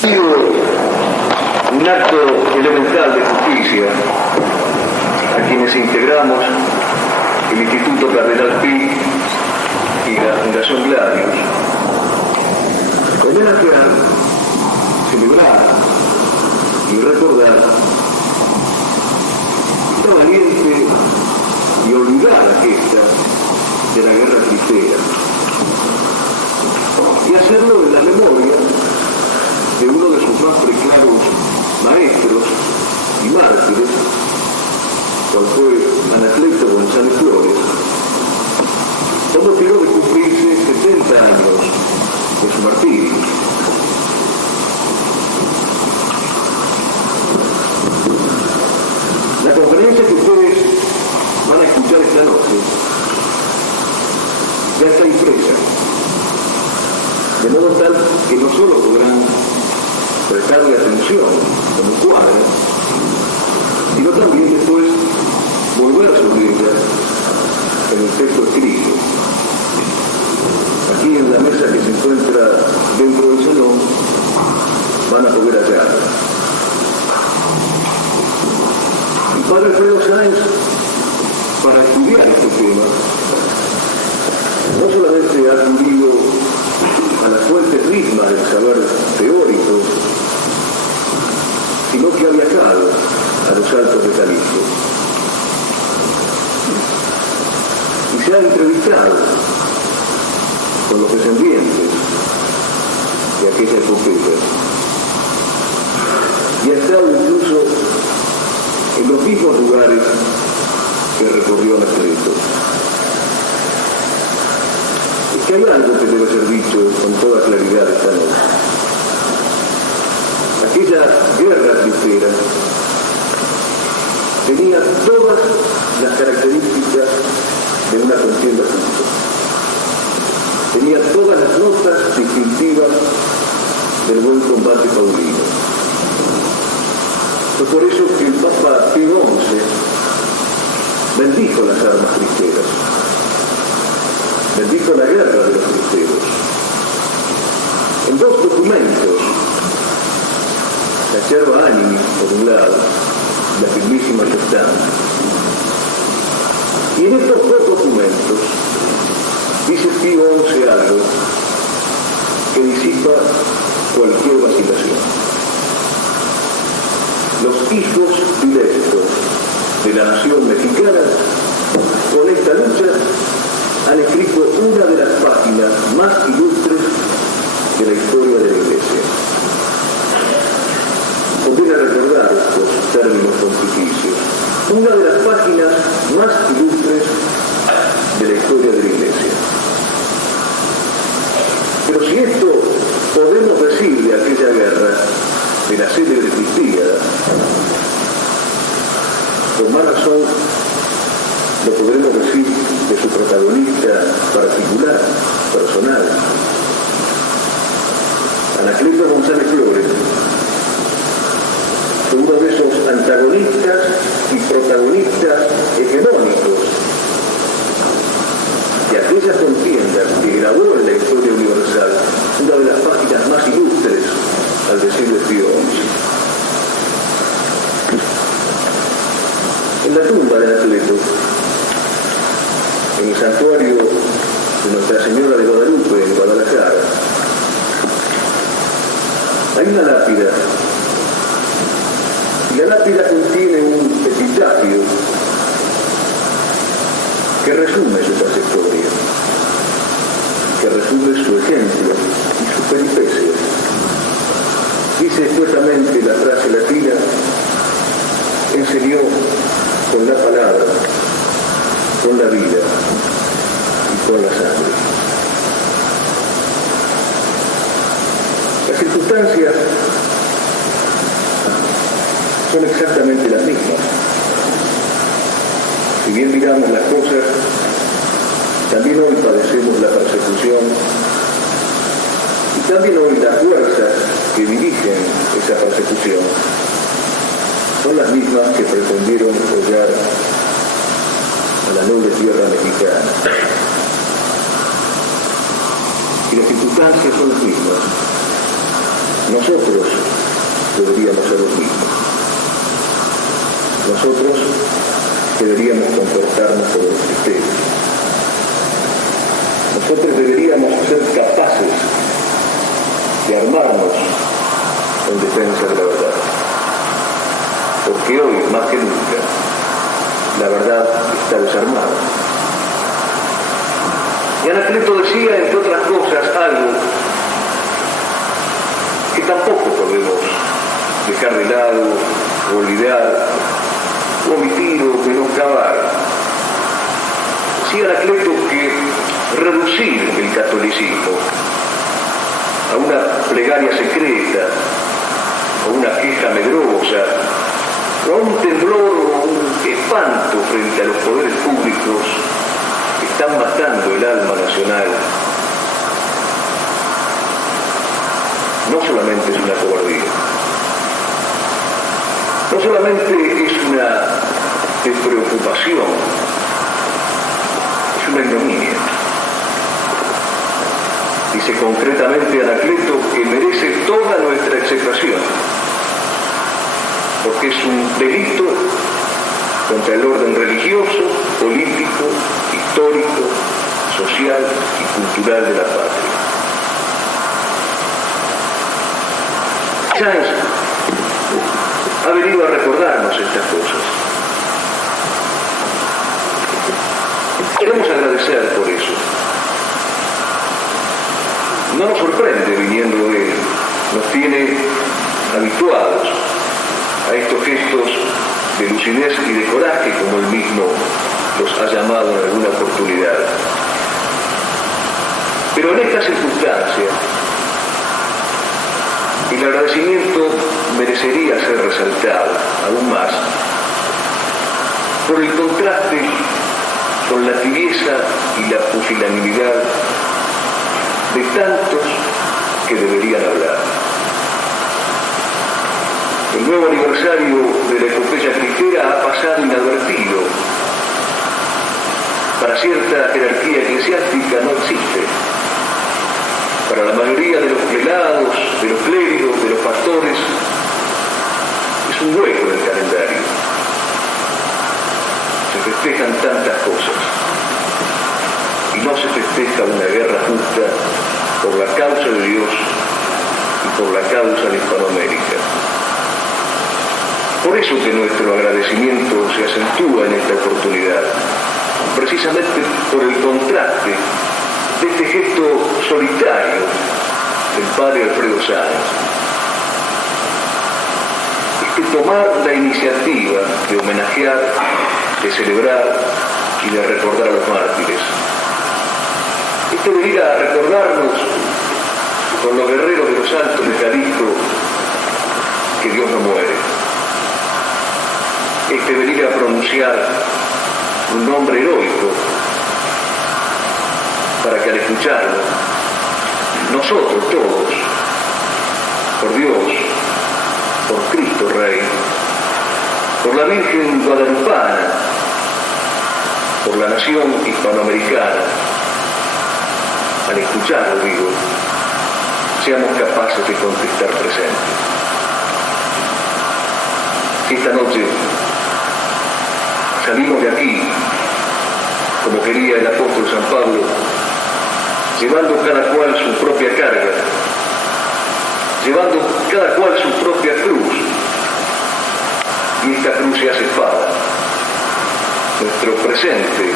Un acto elemental de justicia a quienes integramos el Instituto Cardenal Pi y la Fundación Gladius. Homenajear, celebrar y recordar esta valiente y olvidada gesta de la guerra cristera y hacerlo en la memoria de uno de sus más preclaros maestros y mártires, cual fue Anacleto González Flores, cuando quiero de cumplirse 70 años de su martirio. La conferencia que ustedes van a escuchar esta noche ya está impresa, de modo tal que no solo podrán prestarle atención como cuadro, sino también después volver a subirla en el texto escrito. Aquí en la mesa que se encuentra dentro del salón van a poder hallarla. El padre Alfredo Sáenz, para estudiar este tema, no solamente ha acudido a las fuentes mismas del saber teórico, sino que ha viajado a los Altos de Calixto y se ha entrevistado con los descendientes de aquella epopeya y ha estado incluso en los mismos lugares que recorrió Anacleto. Es que hay algo que debe ser dicho con toda claridad esta noche. Aquella guerra cristera tenía todas las características de una contienda justa. Tenía todas las notas distintivas del buen combate paulino. Fue por eso que el Papa Pío XI bendijo las armas cristeras, bendijo la guerra de los cristeros, en dos documentos: la Yerba Animi, por un lado, la Firmísima Gestante. Y en estos dos documentos dice Pío XI algo que disipa cualquier vacilación. Los hijos directos de la nación mexicana con esta lucha han escrito una de las páginas más ilustres de la historia de la Iglesia. Conviene recordar estos términos pontificios. Una de las páginas más ilustres de la historia de la Iglesia. Pero si esto podemos decir de aquella guerra, de la célebre Cristíada, con más razón lo podremos decir de su protagonista particular, personal, Anacleto González Flores, fue uno de esos antagonistas y protagonistas hegemónicos de aquella contienda que grabó en la historia universal una de las páginas más ilustres, al decir de Pío XI. En la tumba de Anacleto, en el santuario de Nuestra Señora de Guadalupe, en Guadalajara, hay una lápida. Y la lápida contiene un epitafio que resume su trayectoria, que resume su ejemplo y su peripecia. Dice expresamente la frase latina: enseñó con la palabra, con la vida y con la sangre. Las circunstancias son exactamente las mismas. Si bien miramos las cosas, también hoy padecemos la persecución y también hoy las fuerzas que dirigen esa persecución son las mismas que pretendieron hollar a la noble tierra mexicana. Y las circunstancias son las mismas. nosotros deberíamos ser los mismos. Nosotros deberíamos comportarnos como los cristeros. Nosotros deberíamos ser capaces de armarnos en defensa de la verdad. Porque hoy, más que nunca, la verdad está desarmada. Y Anacleto decía, entre otras cosas, algo que tampoco podemos dejar de lado, olvidar, omitir o menoscabar. Decía Anacleto que reducir el catolicismo a una plegaria secreta, a una queja medrosa, o a un temblor o un espanto frente a los poderes públicos que están matando el alma nacional, no solamente es una cobardía, no solamente es una despreocupación, es una ignominia. Dice concretamente Anacleto que merece toda nuestra execración, porque es un delito contra el orden religioso, político, histórico, social y cultural de la patria. Sáenz ha venido a recordarnos estas cosas. Queremos agradecer por eso. No nos sorprende viniendo de él, nos tiene habituados a estos gestos de lucidez y de coraje, como él mismo los ha llamado en alguna oportunidad. Pero en esta circunstancia, el agradecimiento merecería ser resaltado aún más por el contraste con la tibieza y la pusilanimidad de tantos que deberían hablar. El nuevo aniversario de la epopeya cristera ha pasado inadvertido. Para cierta jerarquía eclesiástica no existe. Para la mayoría de los prelados, de los clérigos, de los pastores, es un hueco en el calendario. Se festejan tantas cosas y no se festeja una guerra justa por la causa de Dios y por la causa de Hispanoamérica. Por eso que nuestro agradecimiento se acentúa en esta oportunidad, precisamente por el contraste de este gesto solitario del padre Alfredo Sáenz. Tomar la iniciativa de homenajear, de celebrar y de recordar a los mártires. Venir a recordarnos con los guerreros de los altos de Calixto que Dios no muere. Venir a pronunciar un nombre heroico para que al escucharlo, nosotros todos, por Dios, por Cristo Rey, por la Virgen Guadalupana, por la nación hispanoamericana, al escucharlo, digo, seamos capaces de contestar presente. Esta noche salimos de aquí, como quería el apóstol San Pablo, llevando cada cual su propia carga, llevando cada cual su propia cruz, y esta cruz se hace espada. Nuestro presente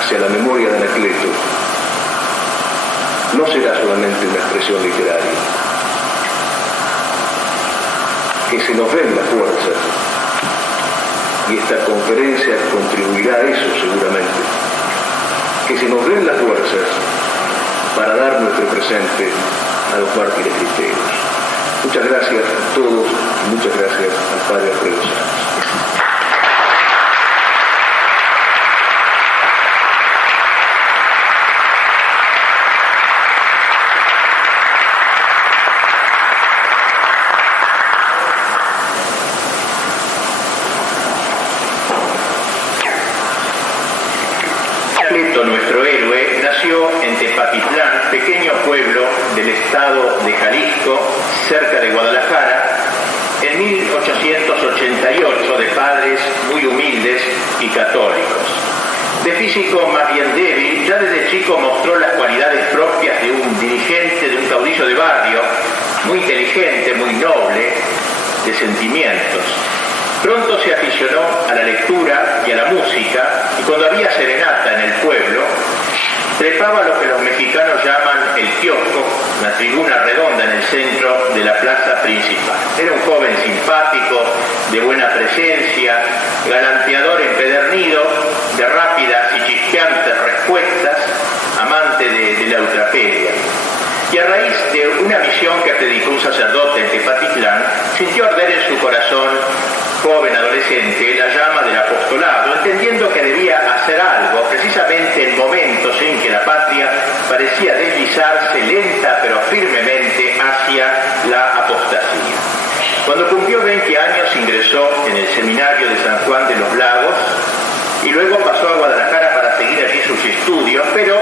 hacia la memoria de Anacleto no será solamente una expresión literaria. Que se nos den las fuerzas, y esta conferencia contribuirá a eso seguramente, que se nos den las fuerzas para dar nuestro presente a los mártires cristeros. Muchas gracias a todos y muchas gracias al Padre Alfredo Sáenz. Nuestro héroe nació nació en Tepatitlán, pequeño pueblo del estado de Jalisco, cerca de Guadalajara, en 1888, de padres muy humildes y católicos. De físico más bien débil, ya desde chico mostró las cualidades propias de un dirigente, de un caudillo de barrio, muy inteligente, muy noble, de sentimientos. Pronto se aficionó a la lectura y a la música, y cuando había serenata en el pueblo, trepaba lo que los mexicanos llaman el kiosco, una tribuna redonda en el centro de la plaza principal. Era un joven simpático, de buena presencia, galanteador empedernido, de rápidas y chispeantes respuestas, amante de la ultrapedia. Y a raíz de una misión que predicó un sacerdote en Tepatitlán, sintió arder en su corazón, joven adolescente, la llama del apostolado, entendiendo que debía hacer algo, precisamente en momentos en que la patria parecía deslizarse lenta pero firmemente hacia la apostasía. Cuando cumplió 20 años ingresó en el seminario de San Juan de los Lagos y luego pasó a Guadalajara para seguir allí sus estudios, pero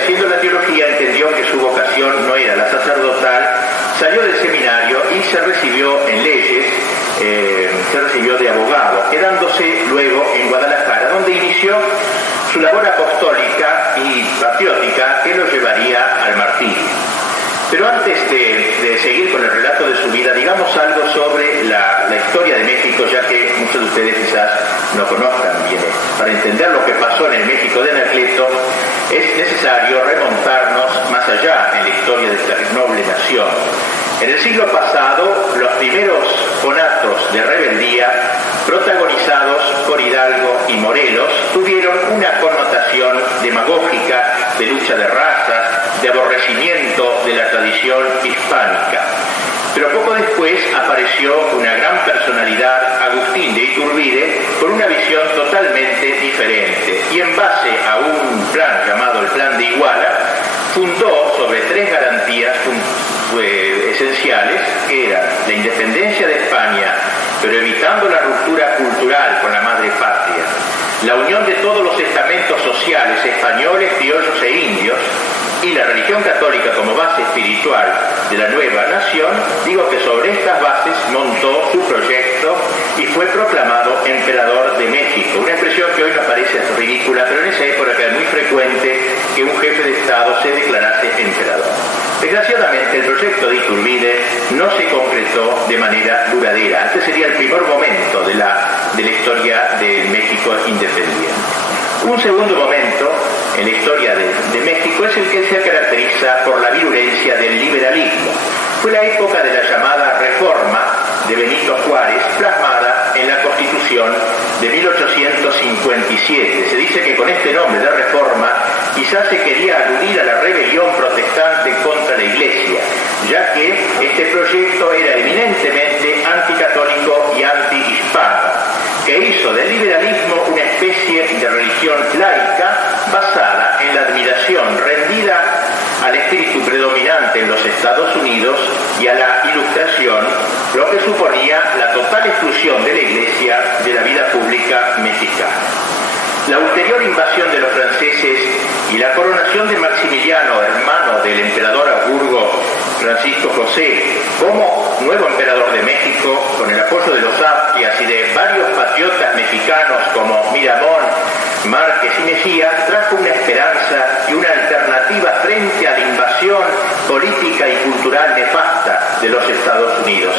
haciendo la teología entendió que su vocación no era la sacerdotal, salió del seminario y se recibió en leyes, se recibió de abogado, quedándose luego en Guadalajara, donde inició su labor apostólica y patriótica que lo llevaría al martirio. Pero antes de seguir con el relato de su vida, digamos algo sobre la historia de México, ya que muchos de ustedes quizás no conozcan bien. Para entender lo que pasó en el México de Anacleto, es necesario remontarnos más allá en la historia de esta noble nación. En el siglo pasado, los primeros conatos de rebeldía, protagonizados por Hidalgo y Morelos, tuvieron una connotación demagógica, de lucha de razas, de aborrecimiento de la tradición hispánica. Pero poco después apareció una gran personalidad, Agustín de Iturbide, con una visión totalmente diferente. Y en base a un plan llamado el Plan de Iguala, fundó sobre 3 garantías esenciales, que eran la independencia de España, pero evitando la ruptura cultural con la madre patria, la unión de todos los estamentos sociales españoles, criollos e indios, y la religión católica como base espiritual de la nueva nación. Digo que sobre estas bases montó su proyecto y fue proclamado emperador de México, una expresión que hoy nos parece ridícula, pero en esa época era muy frecuente que un jefe de Estado se declarase emperador. Desgraciadamente, el proyecto de Iturbide no se concretó de manera duradera. Este sería el primer momento de la historia de México independiente. Un segundo momento en la historia de México es el que se caracteriza por la virulencia del liberalismo. Fue la época de la llamada Reforma de Benito Juárez, plasmada en la Constitución de 1857. Se dice que con este nombre de Reforma quizás se quería aludir a la rebelión protestante contra la Iglesia, ya que este proyecto era eminentemente anticatólico y antihispano, que hizo del liberalismo una especie de religión laica basada en la admiración rendida al espíritu predominante en los Estados Unidos y a la Ilustración, lo que suponía la total exclusión de la Iglesia de la vida pública mexicana. La ulterior invasión de los franceses y la coronación de Maximiliano, hermano del emperador Habsburgo Francisco José, como nuevo emperador de México, con el apoyo de los Austrias y de varios patriotas mexicanos como Miramón, Márquez y Mejía, trajo una esperanza y una alternativa frente a la invasión política y cultural nefasta de los Estados Unidos.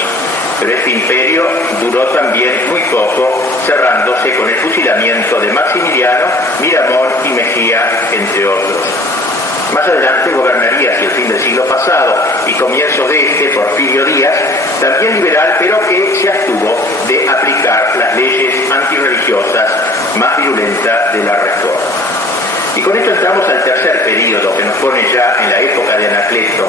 Pero este imperio duró también muy poco, cerrándose con el fusilamiento de Maximiliano, Miramón y Mejía, entre otros. Más adelante gobernaría hacia el fin del siglo pasado y comienzo de este Porfirio Díaz, también liberal, pero que se abstuvo de aplicar las leyes antirreligiosas más violentas de la Reforma. Y con esto entramos al tercer período, que nos pone ya en la época de Anacleto.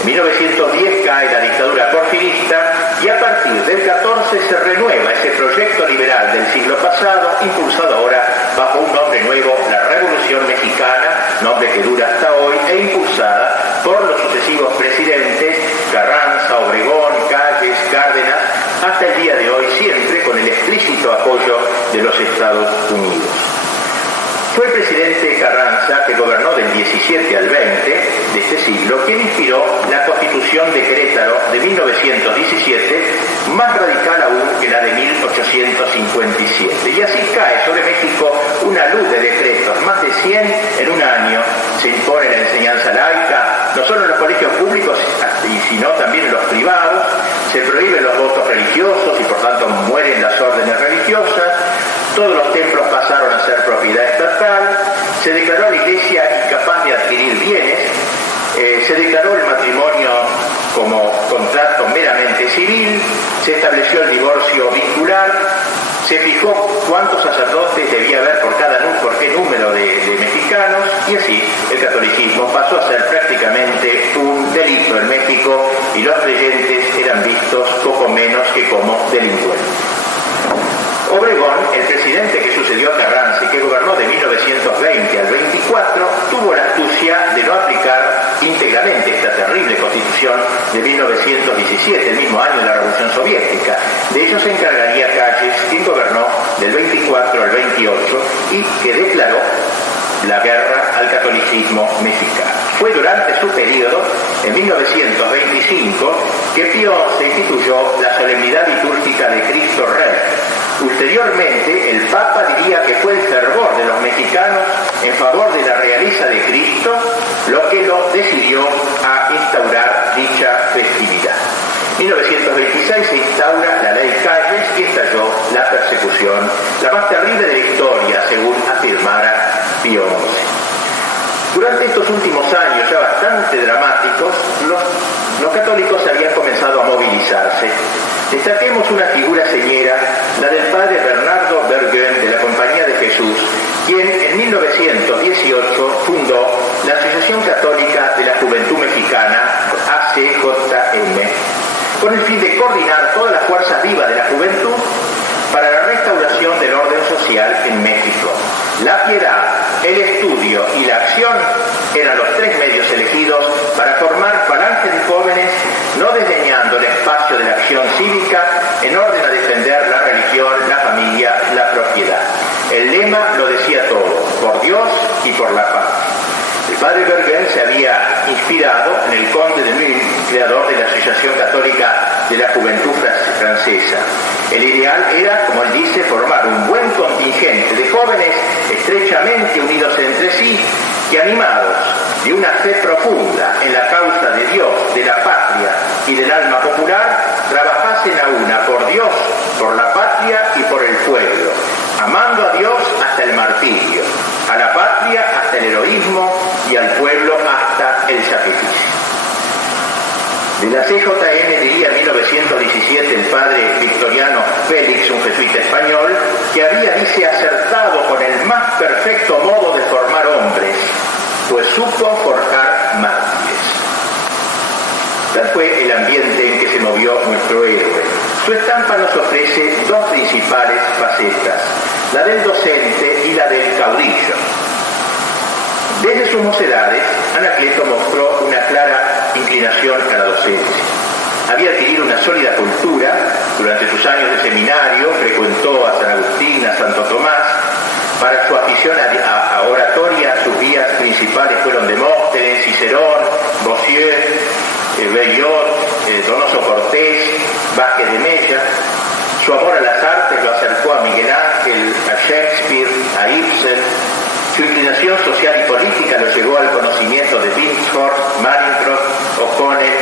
En 1910 cae la dictadura porfirista y a partir del 14 se renueva ese proyecto liberal del siglo pasado, impulsado ahora bajo un nombre nuevo, la Revolución Mexicana, nombre que dura hasta hoy, e impulsada por los sucesivos presidentes Carranza, Obregón, Calles, Cárdenas, hasta el día de hoy, siempre con el explícito apoyo de los Estados Unidos. Fue el presidente Carranza, que gobernó del 17 al 20 de este siglo, quien inspiró la Constitución de Querétaro de 1917, más radical aún que la de 1857. Y así cae sobre México una luz de decretos, más de 100 en un año. Se impone la enseñanza laica, no solo en los colegios públicos, sino también en los privados. Se prohíben los votos religiosos y por tanto mueren las órdenes religiosas. Todos los templos pasaron a ser propiedad estatal. Se declaró a la Iglesia incapaz de adquirir bienes. Se declaró el matrimonio como contrato meramente civil. Se estableció el divorcio vincular. Se fijó cuántos sacerdotes debía haber por qué número de mexicanos, y así el catolicismo pasó a ser prácticamente un delito en México y los creyentes eran vistos poco menos que como delincuentes. Obregón, el presidente que sucedió a Carranza y que gobernó de 1920 al 24, tuvo la astucia de no aplicar íntegramente esta terrible constitución de 1917, el mismo año de la Revolución Soviética. De ello se encargaría Calles, quien gobernó del 24 al 28 y que declaró la guerra al catolicismo mexicano. Fue durante su periodo, en 1925, que Pío se instituyó la solemnidad litúrgica de Cristo Rey. Ulteriormente, el Papa diría que fue el fervor de los mexicanos en favor de la realeza de Cristo lo que lo decidió a instaurar dicha festividad. En 1926 se instaura la ley Calles y estalló la persecución, la más terrible de la historia, según afirmara Pío XI. Durante estos últimos años, ya bastante dramáticos, los católicos habían comenzado a movilizarse. Destaquemos una figura señera, la del padre Bernardo Berguen de la Compañía de Jesús, quien en 1918 fundó la Asociación Católica de la Juventud Mexicana, ACJM, con el fin de coordinar todas las fuerzas vivas de la juventud para la restauración del orden social en México. La piedad, el estudio y la acción eran los tres medios elegidos para formar falanges de jóvenes, no desdeñando el espacio de la acción cívica en orden a defender la religión, la familia, la propiedad. El lema lo decía todo: por Dios y por la paz. El padre Berguen se había inspirado en el conde de Mille, creador de la Asociación Católica de la Juventud Francesa. El ideal era, como él dice, formar un buen contingente de jóvenes estrechamente unidos entre sí y animados de una fe profunda en la causa de Dios, de la patria y del alma popular, trabajasen a una por Dios, por la patria y por el pueblo, amando a Dios hasta el martirio, a la patria hasta el heroísmo y al pueblo hasta el sacrificio. De la CJM diría en 1917 el padre Victoriano Félix, un jesuita español, que había, dice, acertado con el más perfecto modo de formar hombres, pues supo forjar mártires. Tal fue el ambiente en que se movió nuestro héroe. Su estampa nos ofrece dos principales facetas, la del docente y la del caudillo. Desde sus mocedades, Anacleto mostró una clara inclinación a la docencia. Había adquirido una sólida cultura. Durante sus años de seminario frecuentó a San Agustín, a Santo Tomás. Para su afición a oratoria, sus guías principales fueron Demóstenes, Cicerón, Bossuet, Belliot, Donoso Cortés, Vázquez de Mella. Su amor a las artes lo acercó a Miguel Ángel, a Shakespeare, a Ibsen. Su inclinación social y política lo llevó al conocimiento de Binsford, Mallinckrodt, O'Connell,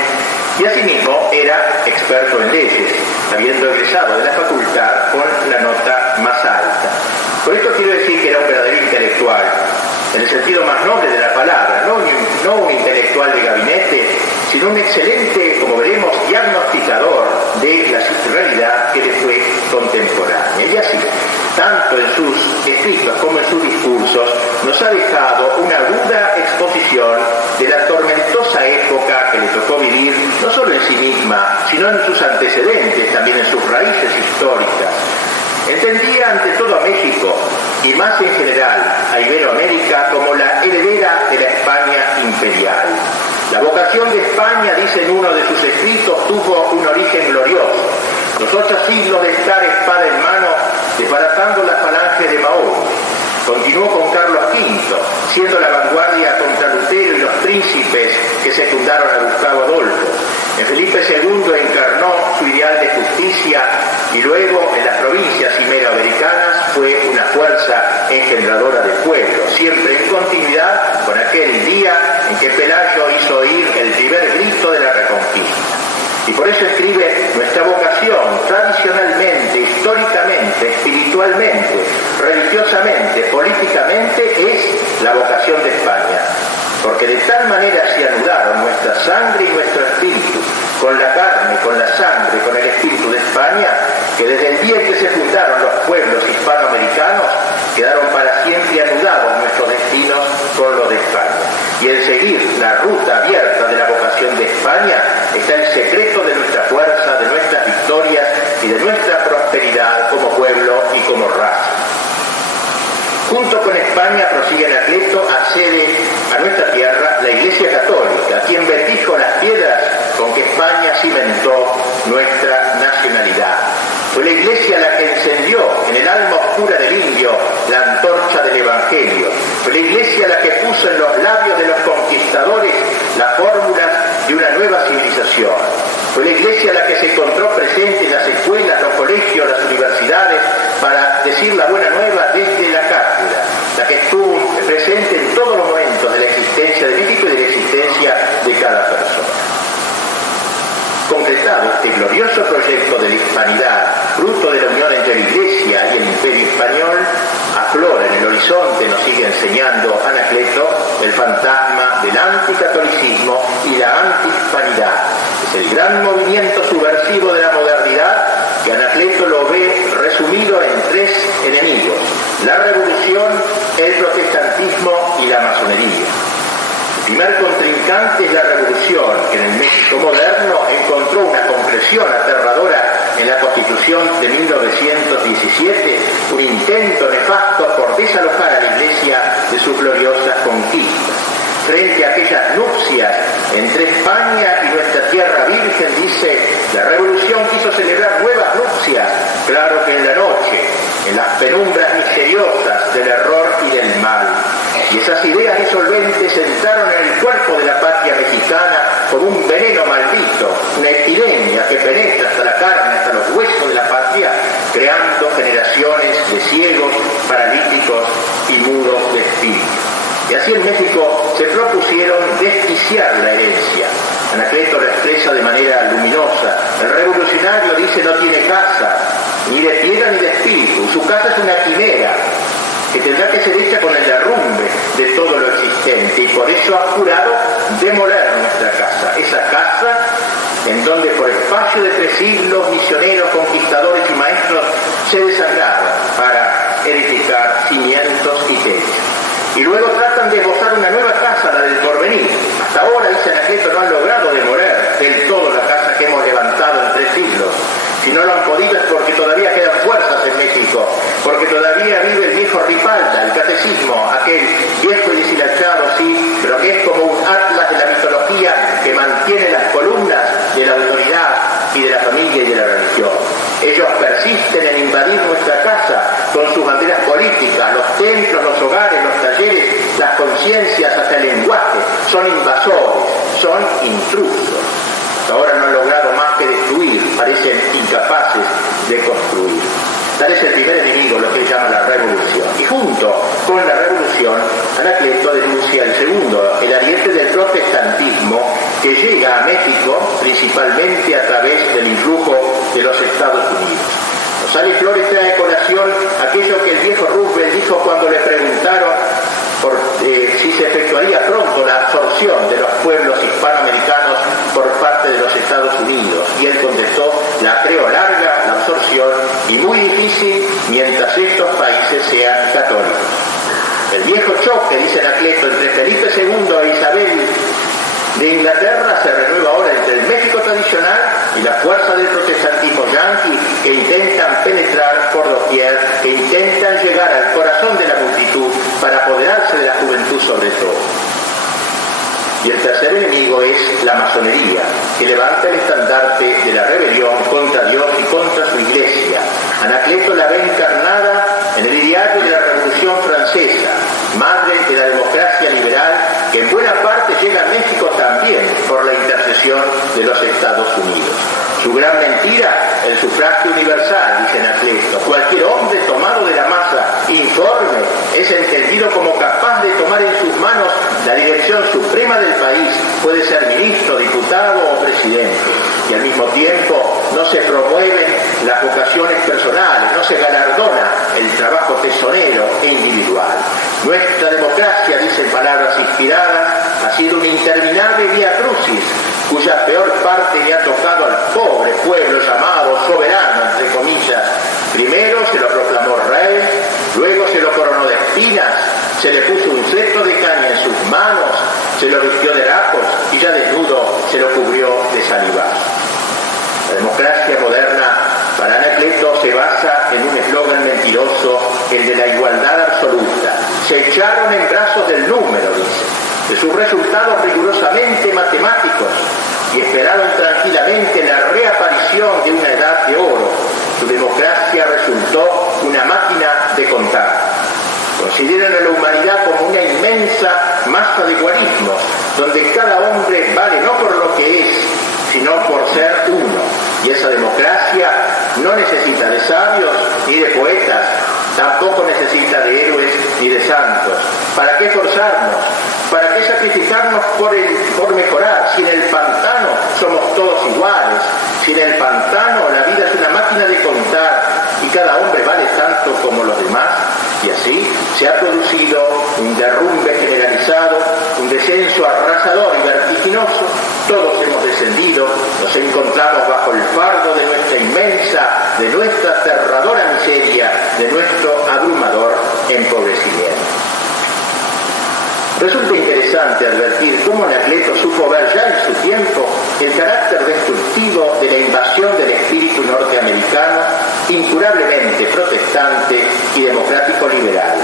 y asimismo era experto en leyes, habiendo egresado de la facultad con la nota más alta. Por esto quiero decir que era un verdadero intelectual, en el sentido más noble de la palabra, no un intelectual de gabinete, sino un excelente, como veremos, diagnosticador de la realidad que le fue contemporánea. Y así, tanto en sus escritos como en sus discursos, nos ha dejado una aguda exposición de la tormentosa época que le tocó vivir, no solo en sí misma, sino en sus antecedentes, también en sus raíces históricas. Entendía ante todo a México, y más en general a Iberoamérica, como la heredera de la España imperial. La vocación de España, dice en uno de sus escritos, tuvo un origen glorioso. Los 8 siglos de estar espada en mano, desbaratando la falange de Mahón, Continuó con Carlos V, siendo la vanguardia contra Lutero y los príncipes que secundaron a Gustavo Adolfo. En Felipe II encarnó su ideal de justicia y luego en las provincias iberoamericanas fue una fuerza engendradora de pueblos, siempre en continuidad con aquel día en que Pelayo hizo oír el primer grito de la Reconquista. Y por eso escribe: nuestra vocación tradicionalmente, históricamente, espiritualmente, religiosamente, políticamente es la vocación de España. Porque de tal manera se anudaron nuestra sangre y nuestro espíritu con la carne, con la sangre, con el espíritu de España, que desde el día en que se fundaron los pueblos hispanoamericanos quedaron para siempre anudados nuestros destinos con los de España. Y en seguir la ruta abierta de la vocación de España está el secreto de nuestra fuerza, de nuestras victorias y de nuestra prosperidad como pueblo y como raza. Junto con España, prosigue Anacleto, accede a nuestra tierra la Iglesia Católica, quien bendijo las piedras con que España cimentó nuestra nacionalidad. Fue la Iglesia la que encendió en el alma oscura del indio la antorcha del Evangelio. Fue la Iglesia la que puso en los labios de los conquistadores las fórmulas de una nueva civilización. Fue la Iglesia la que se encontró presente en las escuelas, los colegios, las universidades, para decir la buena nueva desde la cátedra, la que estuvo presente en todos los momentos de la existencia de México y de la existencia de cada persona. Concretado este glorioso proyecto de la hispanidad, fruto de la unión entre la Iglesia y el Imperio Español, aflora en el horizonte, nos sigue enseñando Anacleto, el fantasma del anticatolicismo y la antihispanidad. Es el gran movimiento subversivo de la modernidad que Anacleto lo ve resumido en tres enemigos: la revolución, el protestantismo y la masonería. El primer contrincante es la revolución, que en el México moderno encontró una concreción aterradora en la Constitución de 1917, un intento nefasto por desalojar a la Iglesia de sus gloriosas conquistas. Frente a aquellas nupcias entre España y nuestra tierra virgen, dice, la revolución quiso celebrar nuevas nupcias, claro que en la noche, en las penumbras misteriosas del error y del mal. Y esas ideas disolventes entraron en el cuerpo de la patria mexicana como un veneno maldito, una epidemia que penetra hasta la carne, hasta los huesos de la patria, creando generaciones de ciegos, paralíticos y mudos de espíritu. Y así en México se propusieron desquiciar la herencia. Anacleto lo expresa de manera luminosa. El revolucionario dice no tiene casa, ni de piedra ni de espíritu. Su casa es una quimera que tendrá que ser hecha con el derrumbe de todo lo existente, y por eso ha jurado demoler nuestra casa, esa casa en donde por espacio de 3 siglos misioneros, conquistadores y maestros se desangraron para edificar cimientos y techos. Y luego tratan de esbozar una nueva casa, la del porvenir. Hasta ahora, dice Anacleto, no han logrado demoler del todo la casa que hemos levantado en 3 siglos. Si no lo han podido es porque todavía quedan fuerzas en México, porque todavía vive el viejo Ripalda, el catecismo, aquel viejo y deshilachado, sí, pero que es como un atlas de la mitología que mantiene las columnas de la autoridad y de la familia y de la religión. Ellos persisten en invadir nuestra casa con sus banderas políticas, los templos, los hogares, los talleres, las conciencias, hasta el lenguaje. Son invasores, son intrusos. Hasta ahora no han logrado más que destruir, parecen incapaces de construir. Tal es el primer enemigo, lo que él llama la revolución. Y junto con la revolución, Anacleto denuncia el segundo, el ariete del protestantismo, que llega a México principalmente a través del influjo de los Estados Unidos. Rosales Flores trae a colación aquello que el viejo Roosevelt dijo cuando le preguntaron si se efectuaría pronto la absorción de los pueblos hispanoamericanos por parte de los Estados Unidos. Y él contestó, la creo larga, la absorción, y muy difícil mientras estos países sean católicos. El viejo choque, dice Anacleto, entre Felipe II e Isabel de Inglaterra se renueva ahora entre el México tradicional y la fuerza del protestantismo yanqui, que intentan penetrar por doquier, que intentan llegar al corazón de la multitud para apoderarse de la juventud sobre todo. Y el tercer enemigo es la masonería, que levanta el estandarte de la rebelión contra Dios y contra su Iglesia. Anacleto la ve encarnada en el ideario de la Revolución Francesa, madre de la democracia liberal, que en buena parte llega a México también por la intercesión de los Estados Unidos. Su gran mentira, el sufragio universal, dice Anacleto. Cualquier hombre tomado de la masa informe es entendido como capaz de tomar en sus manos la dirección suprema del país, puede ser ministro, diputado o presidente. Y al mismo tiempo no se promueven las vocaciones personales, no se galardona el trabajo tesonero e individual. Nuestra democracia, dicen palabras inspiradas, ha sido un interminable vía crucis, cuya peor parte le ha tocado al pobre pueblo llamado soberano, entre comillas. Primero se lo proclamó rey, luego se lo coronó de espinas, se le puso un cetro de caña en sus manos, se lo vistió de harapos y ya desnudo se lo cubrió de salivar. La democracia moderna, para Anacleto, se basa en un eslogan mentiroso, el de la igualdad absoluta. Se echaron en brazos del número, dice, de sus resultados rigurosamente matemáticos, y esperaron tranquilamente la reaparición de una edad de oro. Su democracia resultó una máquina de contar. Consideran a la humanidad como una inmensa masa de guarismos, donde cada hombre vale no por lo que es, sino por ser uno. Y esa democracia no necesita de sabios ni de poetas, tampoco necesita de héroes ni de santos. ¿Para qué forzarnos? ¿Para qué sacrificarnos por mejorar? Si en el pantano somos todos iguales, si en el pantano la vida es una máquina de contar y cada hombre vale tanto como los demás. Y así se ha producido un derrumbe generalizado, un descenso arrasador y vertiginoso. Todos hemos descendido, nos encontramos bajo el fardo de nuestra inmensa, de nuestra aterradora miseria, de nuestro abrumador empobrecimiento. Resulta interesante advertir cómo Anacleto supo ver ya en su tiempo el carácter destructivo de la invasión del espíritu norteamericano, incurablemente protestante y democrático liberal.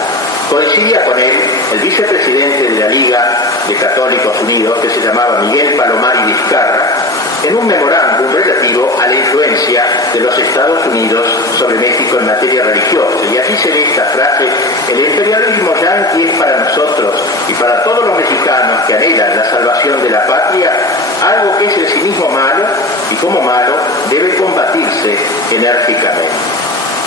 Coincidía con él el vicepresidente de la Liga de Católicos Unidos, que se llamaba Miguel Palomar y Vizcarra, en un memorándum relativo a la influencia de los Estados Unidos sobre México en materia religiosa. Y aquí se ve esta frase: el imperialismo yanqui es para nosotros y para todos los mexicanos que anhelan la salvación de la patria algo que es en sí mismo malo, y como malo debe combatirse enérgicamente.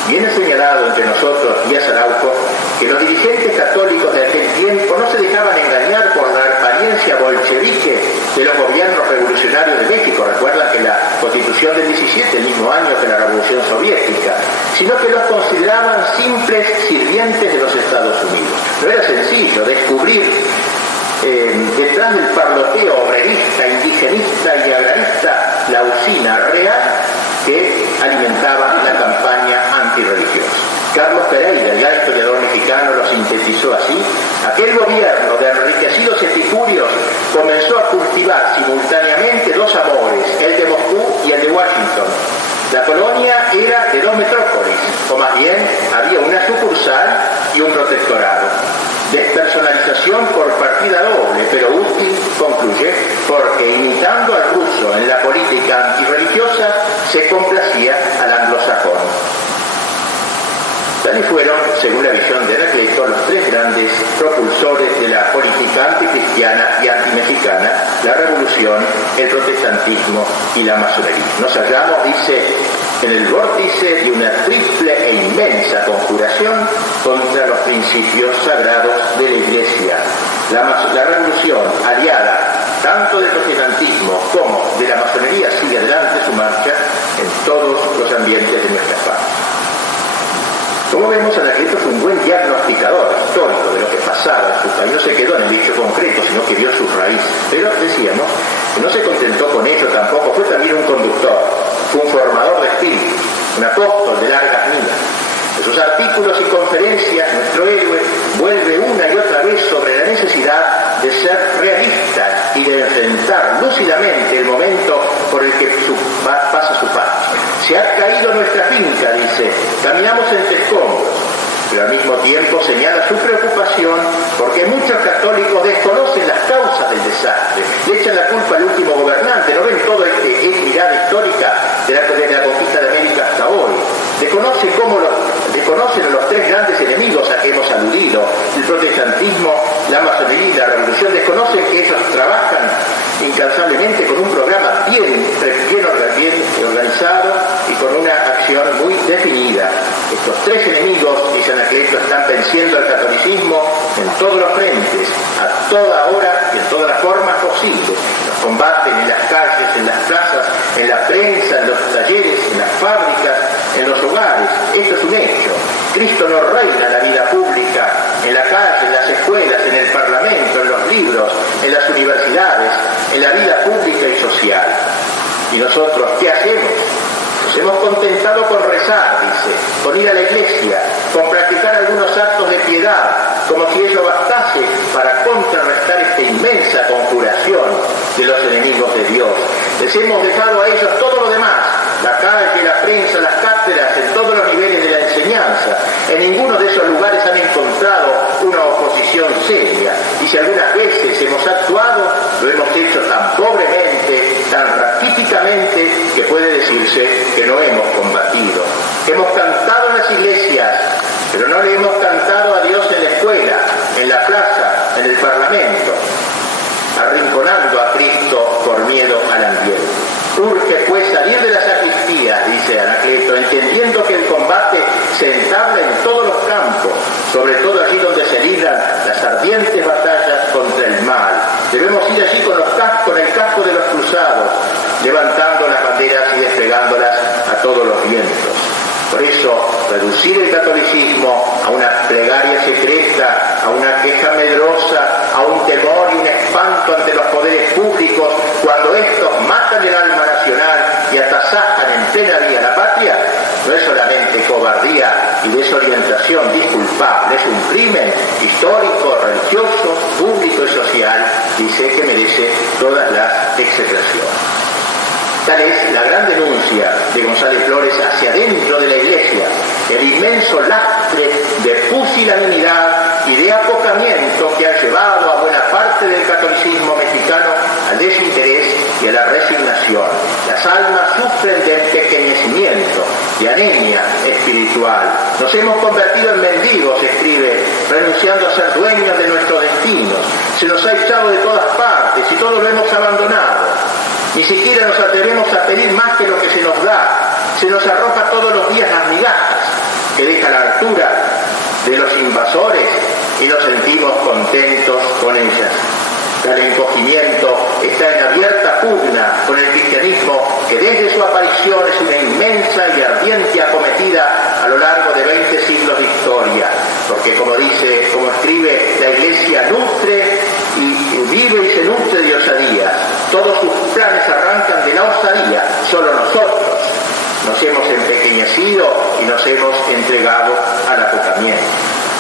Viene señalado entre nosotros, Díaz Araujo, que los dirigentes católicos de aquel tiempo no se dejaban engañar por la apariencia bolchevique de los gobiernos revolucionarios de México. Recuerdan que la Constitución del 17, el mismo año que la Revolución Soviética, sino que los consideraban simples sirvientes de los Estados Unidos. No era sencillo descubrir detrás del parloteo obrerista, indigenista y agrarista la usina real que alimentaba la campaña antirreligiosa. Carlos Pereira, ya historiador mexicano, lo sintetizó así: aquel gobierno de enriquecidos epicúreos comenzó a cultivar simultáneamente dos amores, el de Moscú y el de Washington. La colonia era de dos metrópolis, o más bien había una sucursal y un protectorado. Despersonalización por partida doble, pero útil, concluye, porque imitando al ruso en la política antirreligiosa, se complacía al anglosajón. Tales fueron, según la visión de Anacleto, los tres grandes propulsores de la política anticristiana y antimexicana: la revolución, el protestantismo y la masonería. Nos hallamos, dice, en el vórtice de una triple e inmensa conjuración contra los principios sagrados de la Iglesia. La revolución, aliada tanto del protestantismo como de la masonería, sigue adelante su marcha en todos los ambientes de nuestra paz. Como vemos, Anacleto fue un buen diagnosticador histórico de lo que pasaba en su país. No se quedó en el hecho concreto, sino que vio sus raíces. Pero decíamos que no se contentó con ello tampoco, fue también un conductor, fue un formador de espíritu, un apóstol de largas minas. En sus artículos y conferencias, nuestro héroe vuelve una y otra vez sobre la necesidad de ser realista y de enfrentar lúcidamente el momento por el que pasa su patria. Se ha caído nuestra finca, dice, caminamos entre escombros, pero al mismo tiempo señala su preocupación porque muchos católicos desconocen las causas del desastre. desastre. Le echan la culpa al último gobernante. ¿No ven toda esta mirada histórica de la conquista de América hasta hoy? Desconocen los tres grandes enemigos a que hemos aludido: el protestantismo, la masonería y la revolución. Desconocen que ellos trabajan incansablemente con un programa bien organizado y con una acción muy definida. Estos tres enemigos, dice Anacleto, están venciendo al catolicismo en todos los frentes, a toda hora y en todas las formas posibles. Los combaten en las calles, en las plazas, en la prensa, en los talleres, en las fábricas, en los hogares. Esto es un hecho. Cristo no reina en la vida pública, en la calle, en las escuelas, en el parlamento, en los libros, en las universidades, en la vida pública y social. ¿Y nosotros qué hacemos? Nos hemos contentado con rezar, dice, con ir a la iglesia, con practicar algunos actos de piedad, como si ello bastase para contrarrestar esta inmensa conjuración de los enemigos de Dios. Les hemos dejado a ellos todo lo demás: la calle, la prensa, las cátedras, en todos los niveles de la enseñanza. En ninguno de esos lugares han encontrado una oposición seria, y si algunas veces hemos actuado, lo hemos hecho tan pobremente, tan raquíticamente, que puede decirse que no hemos combatido. Hemos cantado en las iglesias, pero no le hemos cantado a Dios en la escuela, en la plaza, en el parlamento, arrinconando a Cristo por miedo al ambiente. Urge pues salir de la sacristía, dice Anacleto, entendiendo que el combate se entabla en todos los campos, sobre todo allí donde se libran las ardientes batallas contra el mal. Debemos ir allí con el casco de los cruzados, levantando las banderas y desplegándolas a todos los vientos. Por eso, reducir el catolicismo a una plegaria secreta, a una queja medrosa, a un temor y un espanto ante los poderes públicos, cuando estos matan el alma nacional y atasajan en plena vía la patria, no es solamente cobardía y desorientación disculpable, es un crimen histórico, religioso, público y social, dice, que merece todas las execraciones. Tal es la gran denuncia de González Flores hacia dentro de la Iglesia, el inmenso lastre de pusilanimidad y de apocamiento que ha llevado a buena parte del catolicismo mexicano al desinterés y a la resignación. Las almas sufren de empequeñecimiento, de anemia espiritual. Nos hemos convertido en mendigos, escribe, renunciando a ser dueños de nuestro destino. Se nos ha echado de todas partes y todo lo hemos abandonado. Ni siquiera nos atrevemos a pedir más que lo que se nos da. Se nos arroja todos los días las migajas que deja la altura de los invasores y nos sentimos contentos con ellas. Tal encogimiento está en abierta pugna con el cristianismo, que desde su aparición es una inmensa y ardiente acometida a lo largo de 20 siglos de historia. Porque como escribe, la Iglesia nutre y vive y se nutre de osadías. Todos sus planes arrancan de la osadía. Solo nosotros nos hemos empequeñecido y nos hemos entregado al acotamiento.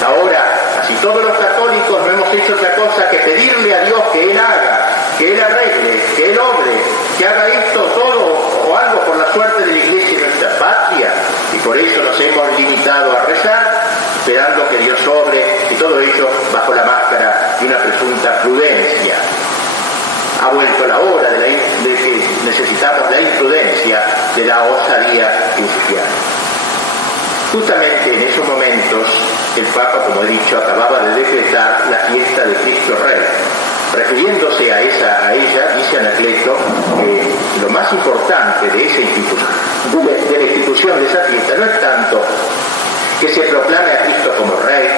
Ahora, así todos los católicos no hemos hecho otra cosa que pedirle a Dios que Él haga, que Él arregle, que Él obre, que haga esto, todo o algo por la suerte de la Iglesia y nuestra patria. Y por eso nos hemos limitado a rezar, esperando que Dios obre, y todo ello bajo la máscara de una presunta prudencia. Ha vuelto la hora de que necesitamos la imprudencia de la osadía cristiana. Justamente en esos momentos, el Papa, como he dicho, acababa de decretar la fiesta de Cristo Rey. Refiriéndose a ella, dice Anacleto que lo más importante de esa institución, de la institución de esa fiesta, no es tanto que se proclame a Cristo como Rey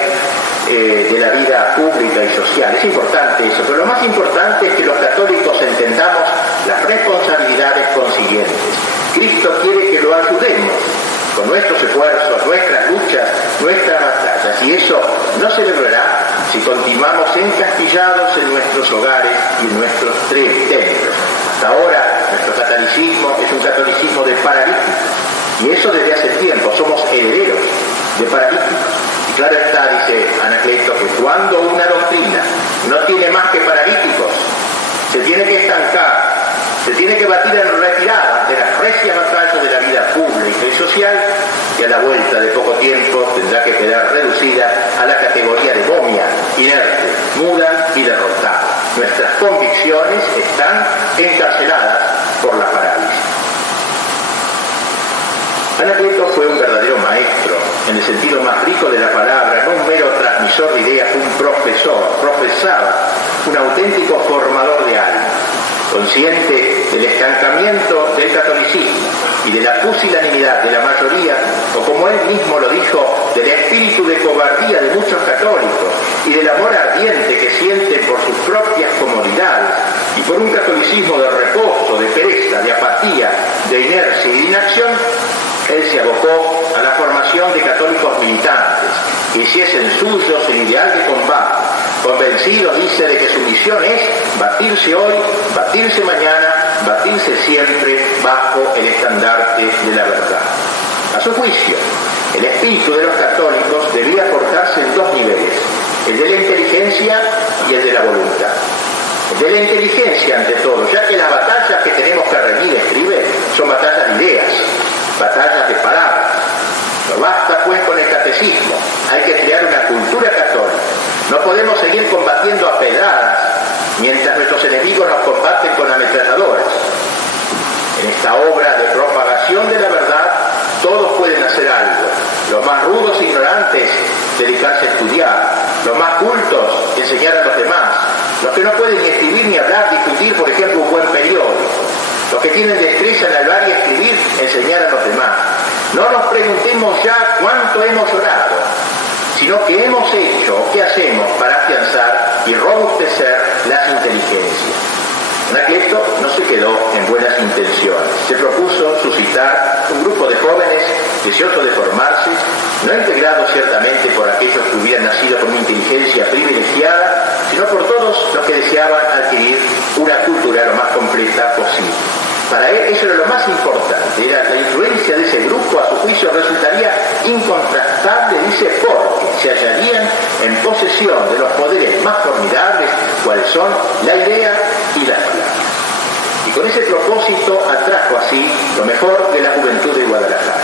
de la vida pública y social. Es importante eso, pero lo más importante es que los católicos entendamos las responsabilidades consiguientes. Cristo quiere que lo ayudemos con nuestros esfuerzos, nuestras luchas, nuestras batallas, y eso no se logrará si continuamos encastillados en nuestros hogares y en nuestros templos. Hasta ahora nuestro catolicismo es un catolicismo de paralíticos, y eso desde hace tiempo. Somos herederos de paralíticos. Y claro está, dice Anacleto, que cuando una doctrina no tiene más que paralíticos, se tiene que estancar, se tiene que batir en retirada de las recias batallas de la vida pública y social, y a la vuelta de poco tiempo tendrá que quedar reducida a la categoría de momia, inerte, muda y derrotada. Nuestra nuestras convicciones están encarceladas por la parálisis. Anacleto fue un verdadero maestro, en el sentido más rico de la palabra, no un mero transmisor de ideas, un profesor, profesaba, un auténtico formador de alma, consciente del estancamiento del catolicismo y de la pusilanimidad de la mayoría, o como él mismo lo dijo, del espíritu de cobardía de muchos católicos y del amor ardiente que sienten por sus propias comodidades y por un catolicismo de reposo, de pereza, de apatía, de inercia y de inacción. Él se abocó a la formación de católicos militantes que hiciesen suyos el ideal de combate, convencido, dice, de que su misión es batirse hoy, batirse mañana, batirse siempre bajo el estandarte de la verdad. A su juicio, el espíritu de los católicos debía portarse en dos niveles, el de la inteligencia y el de la voluntad. El de la inteligencia ante todo, ya que las batallas que tenemos que reñir, escribe, son batallas de ideas, batallas de palabras. No basta pues con el catecismo, hay que crear una cultura católica. No podemos seguir combatiendo a pedradas mientras nuestros enemigos nos combaten con ametralladoras. En esta obra de propagación de la verdad, todos pueden hacer algo. Los más rudos e ignorantes, dedicarse a estudiar. Los más cultos, enseñar a los demás. Los que no pueden ni escribir ni hablar, difundir, por ejemplo, un buen periódico. Los que tienen destreza en hablar y escribir, enseñar a los demás. No nos preguntemos ya cuánto hemos orado, sino qué hemos hecho o qué hacemos para afianzar y robustecer las inteligencias. Anacleto no se quedó en buenas intenciones. Se propuso suscitar un grupo de jóvenes deseosos de formarse, no integrados ciertamente por aquellos que hubieran nacido con una inteligencia privilegiada, sino por todos los que deseaban adquirir una cultura lo más completa posible. Para él eso era lo más importante, era la influencia de ese grupo, a su juicio resultaría incontrastable, dice, porque se hallarían en posesión de los poderes más formidables, cuales son la idea y las palabras. Y con ese propósito atrajo así lo mejor de la juventud de Guadalajara.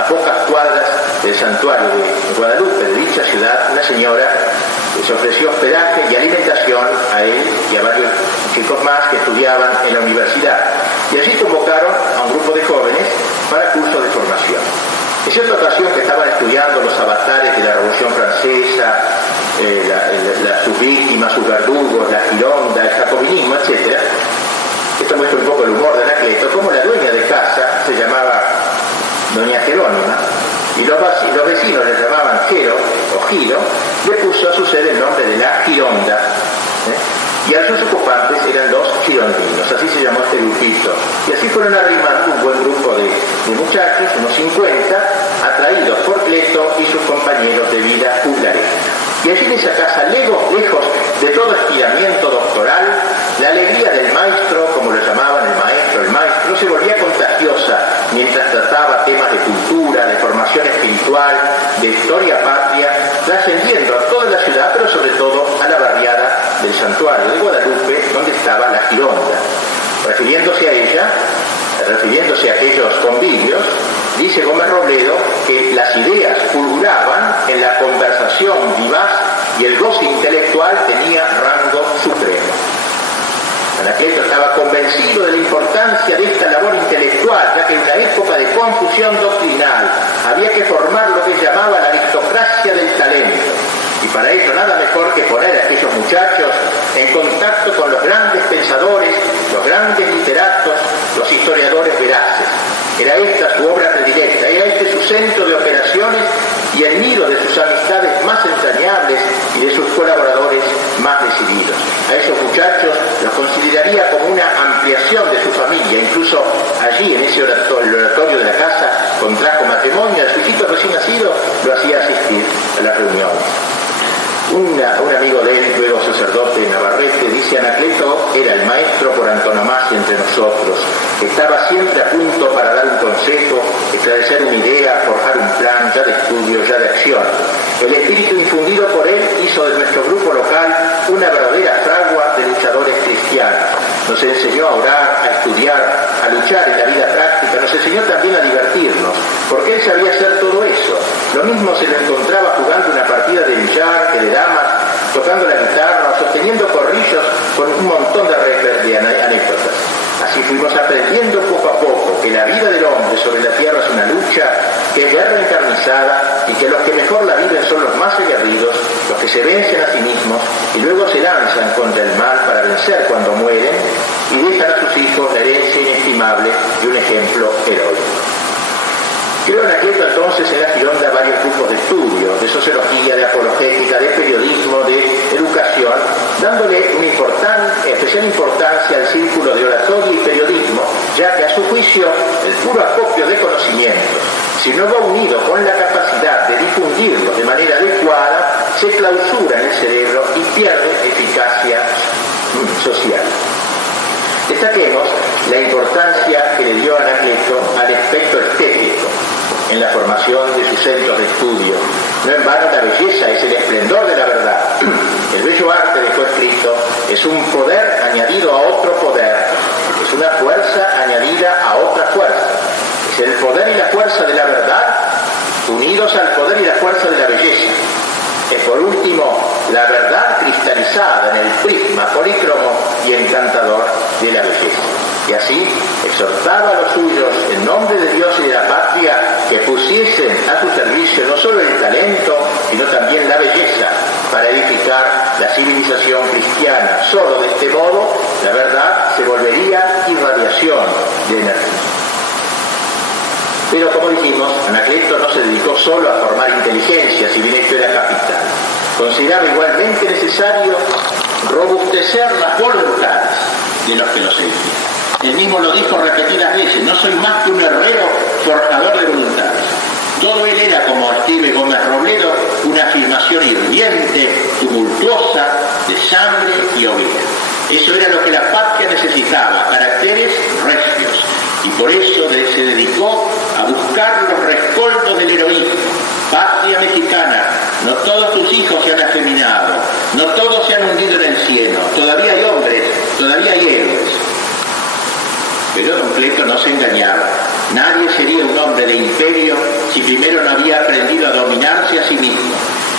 A pocas cuadras del santuario de Guadalupe, de dicha ciudad, una señora les ofreció hospedaje y alimentación a él y a varios chicos más que estudiaban en la universidad. Y allí convocaron a un grupo de jóvenes para cursos de formación. En cierta ocasión que estaban estudiando los avatares de la Revolución Francesa, sus víctimas, sus verdugos, la gironda, el jacobinismo, etc. Esto muestra un poco el humor de Anacleto, como la dueña de casa se llamaba doña Jerónima, y los vecinos le llamaban Jero o Giro, le puso a su sede el nombre de la Gironda, y a sus ocupantes eran los girondinos, así se llamó este grupito. Y así fueron arrimando un buen grupo de muchachos, unos 50, atraídos por Cleto y sus compañeros de vida juglaresca. Y allí en esa casa, lejos de todo estiramiento doctoral, la alegría del maestro, como lo llamaban el maestro, se volvía contagiosa mientras trataba temas de cultura, de formación espiritual, de historia patria, trascendiendo a toda la ciudad, pero sobre todo a la barriada del santuario de Guadalupe, donde estaba la Gironda. Refiriéndose a ella, refiriéndose a aquellos convivios, dice Gómez Robledo que las ideas fulguraban en la conversación vivaz y el goce intelectual tenía rango supremo. Anacleto estaba convencido de la importancia de esta labor intelectual, ya que en una época de confusión doctrinal había que formar lo que llamaba la aristocracia del talento. Y para ello nada mejor que poner a aquellos muchachos en contacto con los grandes pensadores, los grandes literatos, los historiadores veraces. Era esta su obra predilecta, era este su centro de operaciones y el nido de sus amistades más entrañables y de sus colaboradores más decididos. A esos muchachos los consideraría como una ampliación de su familia, incluso allí en ese oratorio, el oratorio de la casa, contrajo matrimonio, a su hijito recién nacido lo hacía asistir a las reuniones. Un amigo de él, luego sacerdote Navarrete, dice: Anacleto era el maestro por antonomasia entre nosotros. Estaba siempre a punto para dar un consejo, esclarecer una idea, forjar un plan, ya de estudio, ya de acción. El espíritu infundido por él hizo de nuestro grupo local una verdadera fragua de luchadores cristianos. Nos enseñó a orar, a estudiar, a luchar en la vida práctica. Nos enseñó también a divertirnos, porque él sabía hacer todo eso. Lo mismo se lo encontraba jugando una partida de billar que de damas, tocando la guitarra o sosteniendo corrillos con un montón de anécdotas. Así fuimos aprendiendo poco a poco que la vida del hombre sobre la tierra es una lucha, que es guerra encarnizada y que los que mejor la viven son los más aguerridos, los que se vencen a sí mismos y luego se lanzan contra el mal para vencer cuando mueren y dejan a sus hijos la herencia inestimable de un ejemplo heroico. Creó Anacleto entonces en la Gironda varios grupos de estudio, de sociología, de apologética, de periodismo, de educación, dándole una especial importancia al círculo de oratoria y periodismo, ya que a su juicio el puro acopio de conocimientos, si no va unido con la capacidad de difundirlos de manera adecuada, se clausura en el cerebro y pierde eficacia social. Destaquemos la importancia que le dio Anacleto al aspecto estético en la formación de sus centros de estudio. No en vano la belleza es el esplendor de la verdad. El bello arte, dejó escrito, es un poder añadido a otro poder, es una fuerza añadida a otra fuerza. Es el poder y la fuerza de la verdad unidos al poder y la fuerza de la belleza. Es por último la verdad cristalizada en el prisma polícromo y encantador de la belleza. Y así exhortaba a los suyos, en nombre de Dios y de la patria, que pusiesen a su servicio no solo el talento, sino también la belleza, para edificar la civilización cristiana. Solo de este modo la verdad se volvería irradiación de energía. Pero como dijimos, Anacleto no se dedicó solo a formar inteligencia, si bien esto era capital. Consideraba igualmente necesario robustecer las voluntades de los que lo seguían. Él mismo lo dijo repetidas veces: no soy más que un herrero forjador de voluntades. Todo él era, como escribe Gómez Robledo, una afirmación hirviente, tumultuosa, de sangre y hoguera. Eso era lo que la patria necesitaba, caracteres recios. Y por eso se dedicó a buscar los rescoldos del heroísmo. Patria mexicana, no todos tus hijos se han afeminado, no todos se han hundido en el cielo, todavía hay hombres, todavía hay héroes. Pero Don Cleto no se engañaba. Nadie sería un hombre de imperio si primero no había aprendido a dominarse a sí mismo.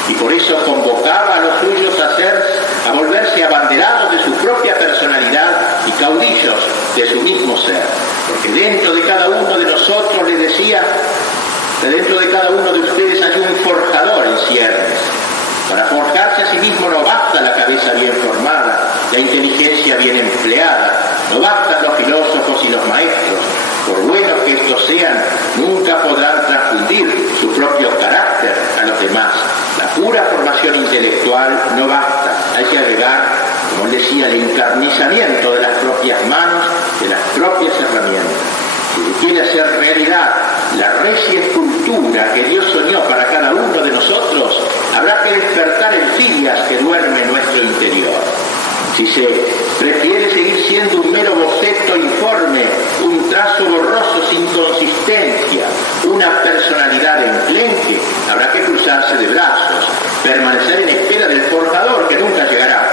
Y por eso convocaba a los suyos a volverse abanderados de su propia personalidad y caudillos de su mismo ser. Porque dentro de cada uno de nosotros, les decía, dentro de cada uno de ustedes hay un forjador en ciernes. Para forjarse a sí mismo no basta la cabeza bien formada, la inteligencia bien empleada, no bastan los filósofos y los maestros. Por buenos que estos sean, nunca podrán transfundir su propio carácter a los demás. La pura formación intelectual no basta, hay que agregar, como él decía, el encarnizamiento de las propias manos, de las propias herramientas. Si se quiere hacer realidad la recia escultura que Dios soñó para cada uno de nosotros, habrá que despertar el Filias que duerme en nuestro interior. Si se prefiere seguir siendo un mero boceto informe, un trazo borroso sin consistencia, una personalidad enclenque, habrá que cruzarse de brazos, permanecer en espera del forjador que nunca llegará,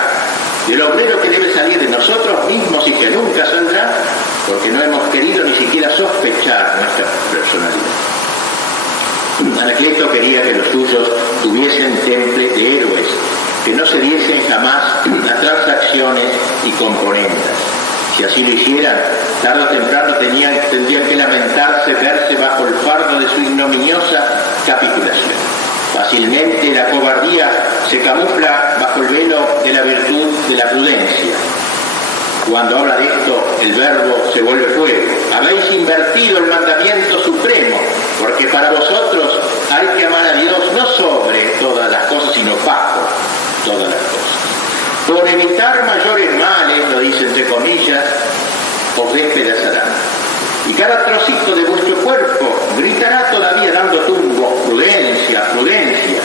del obrero que debe salir de nosotros mismos y que nunca saldrá, porque no hemos querido ni siquiera sospechar nuestra personalidad. Anacleto quería que los suyos tuviesen temple de héroes, que no se diesen jamás a transacciones y componendas. Si así lo hicieran, tarde o temprano tendrían que lamentarse verse bajo el fardo de su ignominiosa capitulación. Fácilmente la cobardía se camufla bajo el velo de la virtud de la prudencia. Cuando habla de esto, el verbo se vuelve fuego. Habéis invertido el mandamiento supremo, porque para vosotros hay que amar a Dios no sobre todas las cosas, sino bajo todas las cosas. Por evitar mayores males, lo dice entre comillas, os despedazarán. Y cada trocito de vuestro cuerpo gritará todavía dando tumbos: prudencia, prudencia.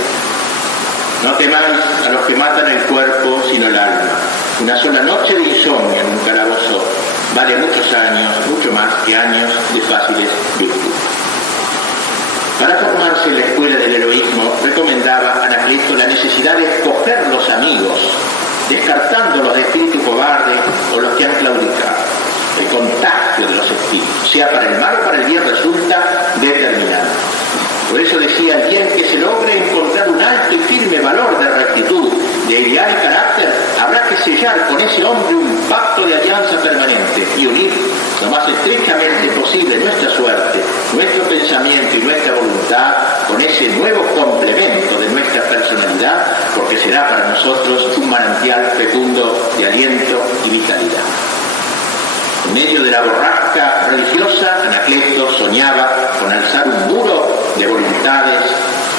No temáis a los que matan el cuerpo, sino el alma. Una sola noche de insomnio en un calabozo vale muchos años, mucho más que años de fáciles virtudes. Para formarse en la escuela del heroísmo, recomendaba a Anacleto la necesidad de escoger los amigos, descartando los de espíritu cobarde o los que han claudicado. El contagio de los espíritus, sea para el mal o para el bien, resulta determinante. Por eso decía: el bien que se logre encontrar un alto y firme valor de rectitud, de ideal y carácter, habrá que sellar con ese hombre un pacto de alianza permanente y unir lo más estrechamente posible nuestra suerte, nuestro pensamiento y nuestra voluntad con ese nuevo complemento de nuestra personalidad, porque será para nosotros un manantial fecundo de aliento y vitalidad. En medio de la borrasca religiosa, Anacleto soñaba con alzar un muro de voluntades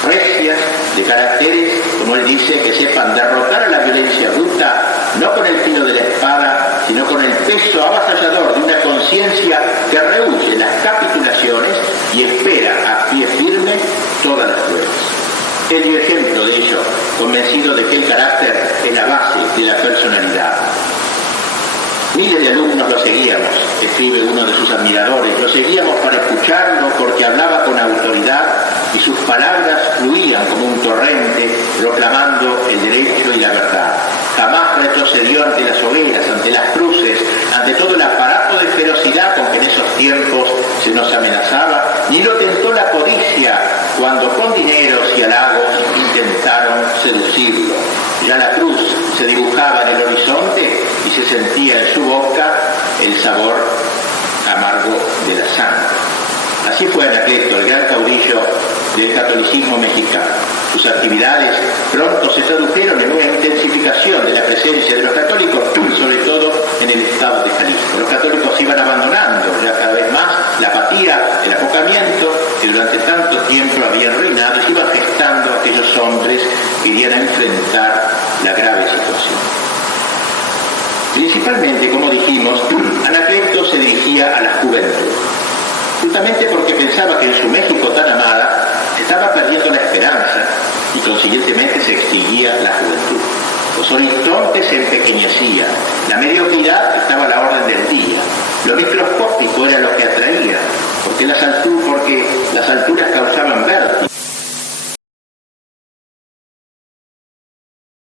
recias, de caracteres, como él dice, que sepan derrotar a la violencia bruta, no con el filo de la espada, sino con el peso avasallador de una conciencia que rehúye las capitulaciones y espera a pie firme todas las pruebas. Él dio ejemplo de ello, convencido de que el carácter es la base de la personalidad. Miles de alumnos lo seguíamos, escribe uno de sus admiradores, lo seguíamos para escucharlo porque hablaba con autoridad y sus palabras fluían como un torrente proclamando el derecho y la verdad. Jamás retrocedió ante las hogueras, ante las cruces, ante todo el aparato de ferocidad con que en esos tiempos se nos amenazaba, ni lo tentó la codicia cuando con dineros y halagos intentaron seducirlo. Ya la cruz se dibujaba en el horizonte y se sentía en su boca el sabor amargo de la sangre. Así fue Anacleto, el gran caudillo del catolicismo mexicano. Sus actividades pronto se tradujeron en una intensificación de la presencia de los católicos, sobre todo en el estado de Jalisco. Los católicos iban abandonando ya cada vez más la apatía, el apocamiento que durante tanto tiempo habían reinado y se iban gestando aquellos hombres que irían a enfrentar la grave situación. Principalmente, como dijimos, Anacleto se dirigía a la juventud, justamente porque pensaba que en su México tan amada se estaba perdiendo la esperanza y consiguientemente se extinguía la juventud. Los horizontes se empequeñecían, la mediocridad estaba a la orden del día, lo microscópico era lo que atraía, porque las alturas causaban vértigo.